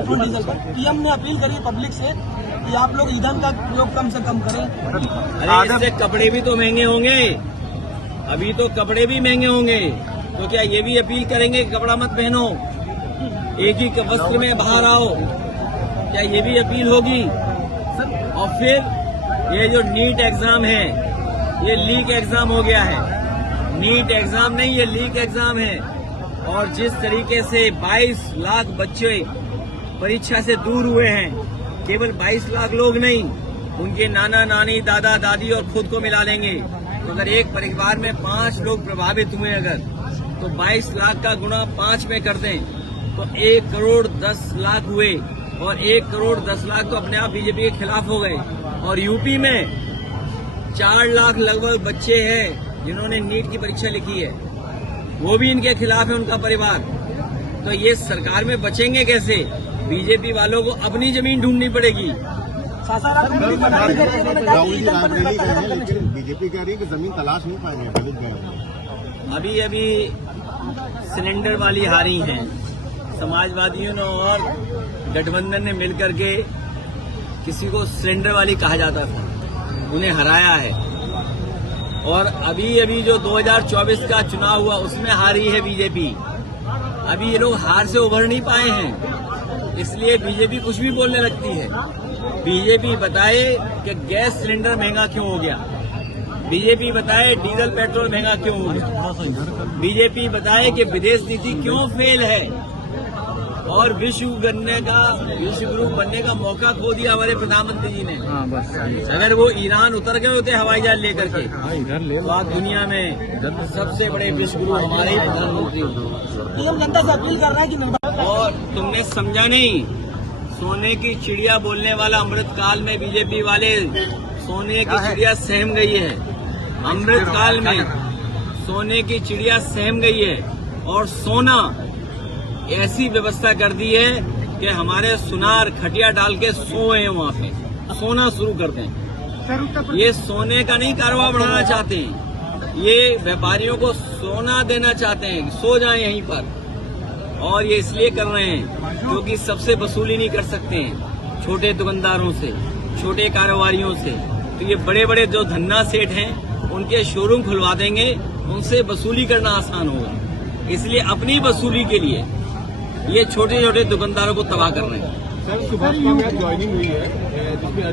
Petrol diesel पर। PM ने appeal करी पब्लिक से कि आप लोग ईंधन का प्रयोग कम से कम करें। अरे इससे कपड़े भी तो महंगे होंगे, अभी तो कपड़े भी महंगे होंगे, तो क्या ये भी अपील करेंगे कि कपड़ा मत पहनो, एक ही वस्त्र में बाहर आओ? क्या ये भी अपील होगी? और फिर ये जो नीट एग्जाम है, ये लीक एग्जाम हो गया है। नीट एग्जाम नहीं, ये लीक एग्जाम है। और जिस तरीके से 22 लाख बच्चे परीक्षा से दूर हुए हैं, केवल 22 लाख लोग नहीं, उनके नाना नानी, दादा दादी और खुद को मिला लेंगे तो अगर एक परिवार में 5 लोग प्रभावित हुए अगर, तो 22 लाख का गुणा 5 में कर दें तो 1 करोड़ 10 लाख हुए। और 1 करोड़ 10 लाख तो अपने आप बीजेपी के खिलाफ हो गए। और यूपी में 4 लाख लगभग बच्चे हैं जिन्होंने नीट की परीक्षा लिखी है, वो भी इनके खिलाफ है उनका परिवार। तो ये सरकार में बचेंगे कैसे? बीजेपी वालों को अपनी जमीन ढूंढनी पड़ेगी। राहुल जी रायबरेली गए हैं, लेकिन बीजेपी कह रही है कि जमीन तलाश नहीं पाएंगे दलित गए। अभी सिलेंडर वाली हारी हैं, समाजवादियों ने और गठबंधन ने मिलकर के, किसी को सिलेंडर वाली कहा जाता था, उन्हें हराया है। और अभी जो 2024 का चुनाव हुआ उसमें हारी है बीजेपी। अभी ये लोग हार से उभर नहीं पाए हैं, इसलिए बीजेपी कुछ भी बोलने लगती है। बीजेपी बताए कि गैस सिलेंडर महंगा क्यों हो गया, बीजेपी बताए डीजल पेट्रोल महंगा क्यों हो गया, बीजेपी बताए कि विदेश नीति क्यों फेल है और विश्व गुरु बनने का मौका खो दिया हमारे प्रधानमंत्री जी ने। अगर वो ईरान उतर गए होते हवाई जहाज लेकर के, तो आज दुनिया में सबसे बड़े विश्व गुरु हमारे ही प्रधानमंत्री होते। जनता से अपील कर रहा है कि और तुमने समझा नहीं, सोने की चिड़िया बोलने वाला अमृत काल में बीजेपी वाले सोने की चिड़िया सहम गई है। अमृत काल में सोने की चिड़िया सहम गई है और सोना ऐसी व्यवस्था कर दी है कि हमारे सुनार खटिया डाल के सोए वहाँ पे, सोना शुरू करते हैं। ये सोने का नहीं कारोबार बढ़ाना चाहते हैं, ये व्यापारियों को सोना देना चाहते हैं, सो जाएं यहीं पर। और ये इसलिए कर रहे हैं क्योंकि सबसे वसूली नहीं कर सकते हैं, छोटे दुकानदारों से, छोटे कारोबारियों से। तो ये बड़े बड़े जो धन्ना सेठ हैं उनके शोरूम खुलवा देंगे, उनसे वसूली करना आसान होगा। इसलिए अपनी वसूली के लिए ये छोटे छोटे दुकानदारों को तबाह कर रहे हैं। सर, सुभाष ज्वाइनिंग हुई है।